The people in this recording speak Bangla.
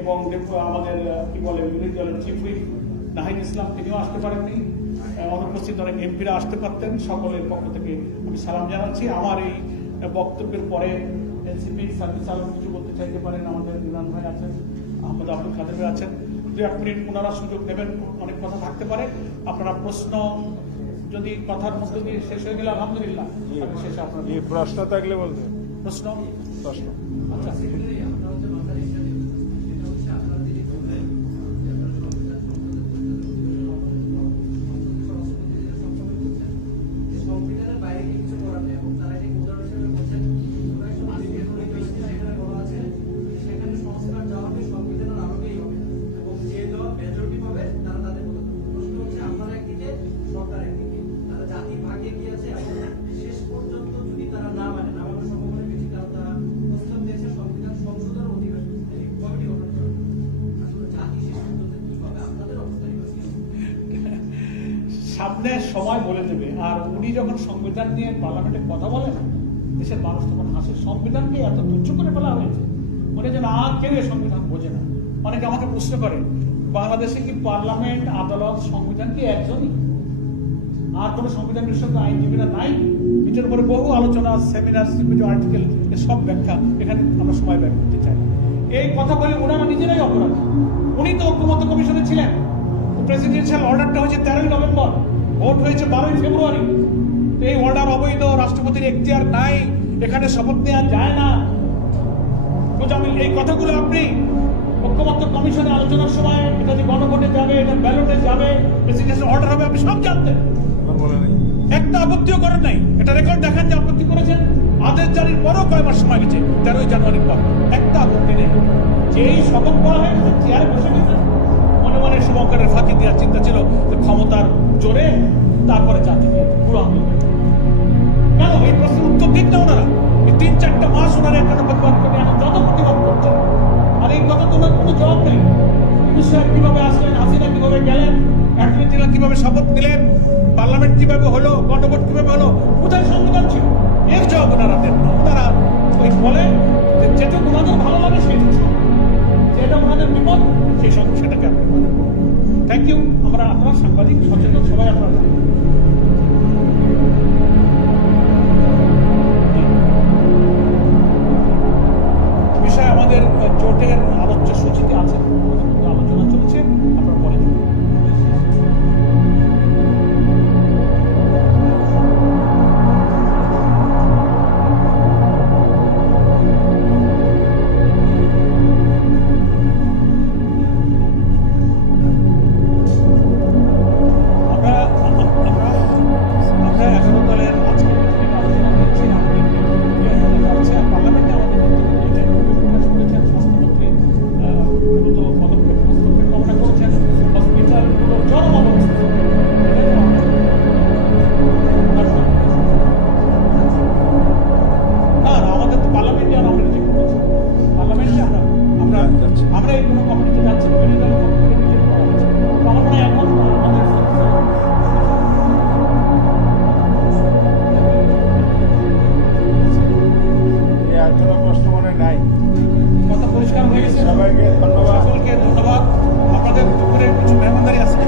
এবং আমাদের কি বলে বিরোধী দলের চিফ হুইপ নাহিদ ইসলাম তিনিও আসতে পারেননি। অনুপস্থিত অনেক এমপিরা আসতে পারতেন। সকলের পক্ষ থেকে আমি সালাম জানাচ্ছি। আমার এই বক্তব্যের পরে এনসিপির সার্ভিস আলম কিছু বলতে চাইতে পারেন, আমাদের ইমরান ভাই আছেন, আহমদ আব্দুল কাদের ভাই আছেন, 2-1 মিনিট ওনারা সুযোগ নেবেন। অনেক কথা থাকতে পারে, আপনারা প্রশ্ন যদি কথার মধ্যে দিয়ে শেষ হয়ে গেলে আলহামদুলিল্লাহ, শেষে আপনার প্রশ্ন থাকলে বলবেন। প্রশ্ন আচ্ছা সামনে সময় বলে দেবে। আর উনি যখন সংবিধান নিয়ে পার্লামেন্টে কথা বলেন, দেশের মানুষ তখন হাসে। সংবিধানকে এত তুচ্ছ করে ফেলা হয়েছে, মনে যেন আর কেউ সংবিধান বোঝে না। অনেকে আমাকে প্রশ্ন করে, বাংলাদেশে কি পার্লামেন্ট, আদালত, সংবিধান কি একজনই? আর কোনো সংবিধান বিশেষজ্ঞ আইনজীবীরা নাই? এটার উপরে বহু আলোচনা, সেমিনার, আর্টিকেল, সব ব্যাখ্যা এখানে আমরা সময় ব্যয় করতে চাই। এই কথা বলে ওনারা নিজেরাই অপরাধী। উনি তো ঐক্যমত্য কমিশনে ছিলেন। প্রেসিডেন্সিয়াল অর্ডারটা হয়েছে 13ই নভেম্বর, ভোট হয়েছে 12ই ফেব্রুয়ারি। এই অর্ডার অবৈধ, রাষ্ট্রপতির এখতিয়ার নাই, এখানে শপথ নেওয়া যায় না। মোজামিল, এই কথাগুলো আপনি ঐক্যমত্য কমিশনে আলোচনার সময়, এটা যে গণভোটে যাবে, এটা ব্যালটে যাবে, প্রেসিডেন্সিয়াল অর্ডার হবে, আপনি সব জানতেন, একটা আপত্তিও করেন নাই। এটা রেকর্ড দেখান যে আপত্তি করেছেন। আদেশ জারির পরও কয় মাস সময় গেছে, 13ই জানুয়ারির পর, একটা আপত্তি নেই। যেই শপথ করা হয়ে গেছে, চেয়ারে বসে গেছে, মনে মনে শুভঙ্করের ফাঁকি দেওয়ার চিন্তা ছিল যে ক্ষমতার জোরে তারপরে জাতিকে পুরো আন্দোলন। কেন এই প্রশ্নের উত্তর দিন না ওনারা? এই 3-4টা মাস ওনারা একটা প্রতিবাদ করে এখন যত প্রতিবাদ করছেন, আর এই কথা তো ওনার কোনো জবাব নেই। ইউনূস সাহেব কিভাবে আসলেন, হাসিনা কিভাবে গেলেন, অ্যাটর্নি জেনারেল কিভাবে শপথ নিলেন, পার্লামেন্ট কিভাবে হলো, গণভোট কিভাবে হলো, কোথায় সংবিধান ছিল? এর জবাব ওনারা দেন না। ওনারা ওই বলে যেটা ওনাদের ভালো লাগে সেটা, যেটা ওনাদের বিপদ সেই সঙ্গে সেটাকে আপনি বলেন। Thank you. আমরা আপনার সাংবাদিক সচেতন সবাই আপনারা বিষয় আমাদের জোটের আলোচ্য সূচিতে আছে, আলোচনা চলছে, আপনারা পরে যাবেন। আমরা এই কোনো কমিটিতে যাচ্ছি, বিরোধী দলের পক্ষ থেকে নিজের করা হচ্ছে। তো আমার মনে হয় এখন আমাদের আর কোনো প্রশ্ন মনে নাই। কথা পরিষ্কার হয়ে গেছে। সবাইকে ধন্যবাদ। সকলকে ধন্যবাদ। আপনাদের দুপুরে কিছু মেহমানদারি আছে।